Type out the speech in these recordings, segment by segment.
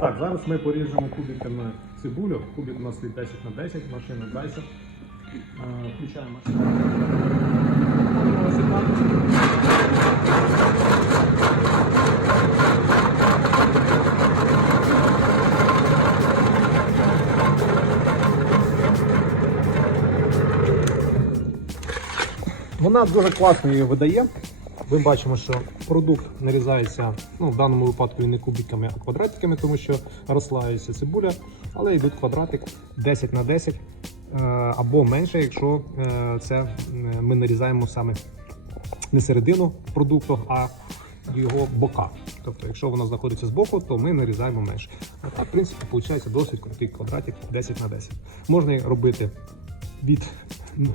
Так, зараз ми поріжемо кубиками цибулю. Кубик у нас стоїть 10 на 10, машина Dyson. Включаємо. Вона дуже класно її видає. Ми бачимо, що продукт нарізається, ну в даному випадку і не кубиками, а квадратиками, тому що розслаюється цибуля, але йдуть квадратик 10 на 10 е, або менше, якщо е, це е, ми нарізаємо саме не середину продукту, а його бока. Тобто, якщо воно знаходиться збоку, то ми нарізаємо менше. А так, в принципі, виходить досить крутий квадратик 10 на 10. Можна робити від,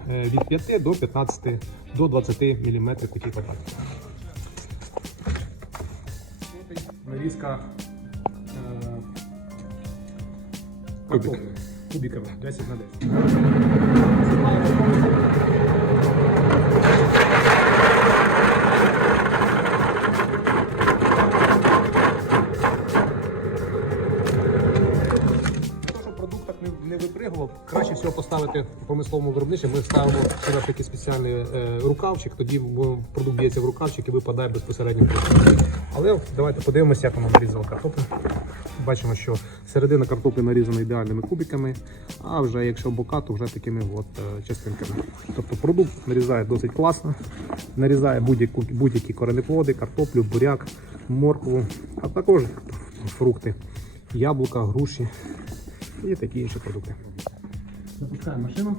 від 5 до 15 до 20 мм такі квадратики. Нарізка е, Кубик. картоплі. 10 на 10. Не, випригував, краще всього поставити в промисловому виробничі. Ми ставимо сюди такий спеціальний е, рукавчик, тоді продукт б'ється в рукавчик і випадає безпосередньо. Але давайте подивимося, як воно нарізала картоплю. Бачимо, що середина картоплі нарізана ідеальними кубиками, а вже якщо бока, то вже такими от, е, частинками. Тобто продукт нарізає досить класно, нарізає будь-які коренеплоди, картоплю, буряк, моркву, а також фрукти, яблука, груші і такі інші продукти. Запускаємо машину.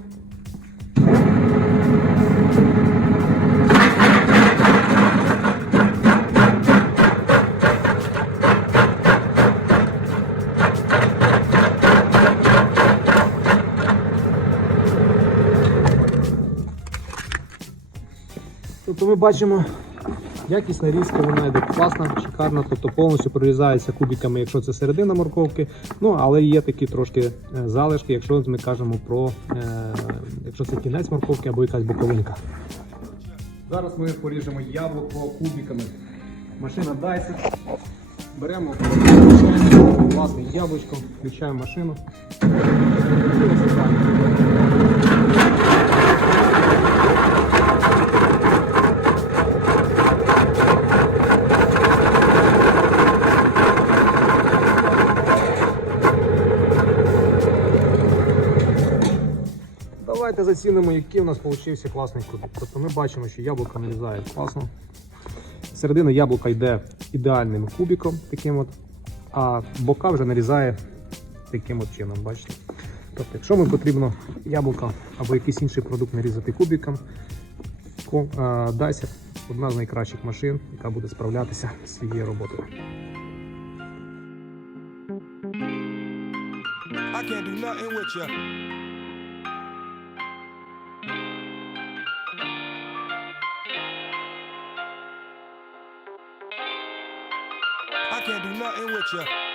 Тобто ми бачимо, якість нарізки вона йде класна, шикарна, тобто повністю прорізається кубиками, якщо це середина морковки. Ну, але є такі трошки е, залишки, якщо ми кажемо про е, якщо це кінець морковки або якась боковинка. Зараз ми поріжемо яблуко кубиками. Машина Dyson. Беремо власне яблучко, включаємо машину. Давайте зацінимо, який у нас вийшов класний кубик. Тобто ми бачимо, що яблуко нарізає класно. Середина яблука йде ідеальним кубиком, таким от, а бока вже нарізає таким от чином. Бачите? Тобто, якщо ми потрібно яблука або якийсь інший продукт нарізати кубиком, ко- е, одна з найкращих машин, яка буде справлятися з цією роботою. I can't do nothing with you. Can't do nothing with you.